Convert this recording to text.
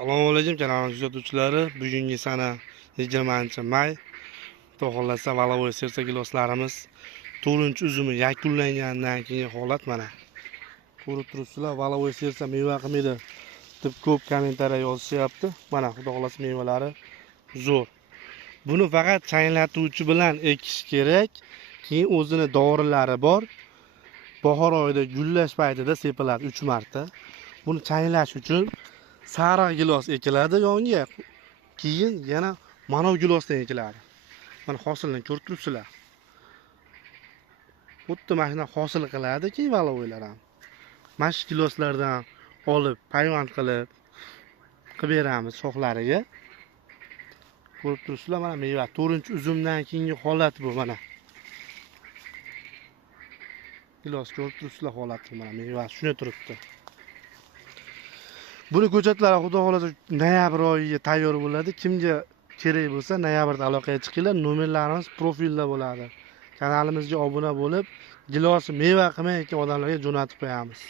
Assalomu alaykum janob kuzatuvchilari. Bugungi sana 20-may. Xudo xohlasa Valovoy sersa giloslarimiz 4-uzumi yakunlangandan keyingi holat mana. Ko'rib turibsizlar, Valovoy sersa meva qilmaydi deb ko'p kommentariya yozishyapti. Mana xudo xohlasa mevalari zo'r. Buni faqat changlatuvchi bilan ekish kerak. Keyin o'zini dorilari bor. Bahor oyida gullash paytida sepiladi 3 marta. Buni changlash uchun sariq gilos ekiladi yonga. Keyin yana manav gilosdan ekiladi. Mana hosilni ko'rib turibsizlar. Xuddi mana shunday hosil qiladi-ki, Valovoylar ham. Mana shu giloslardan olib, payvand qilib beramiz shoxlariga. Ko'rib turibsizlar, mana meva 4-uzumdan keyingi holat bu mana. Gilos ko'rib turibsizlar holatni, mana meva shunday turibdi. Buni ko'chatlar xudo xolasa noyabr oyiga tayyor bo'ladi. Kimga kerak bo'lsa noyabrda aloqaga chiqinglar. Nomerlarimiz profilda bo'ladi. Kanalimizga obuna bo'lib, gilos meva qilmayotgan odamlarga jo'natib qo'yamiz.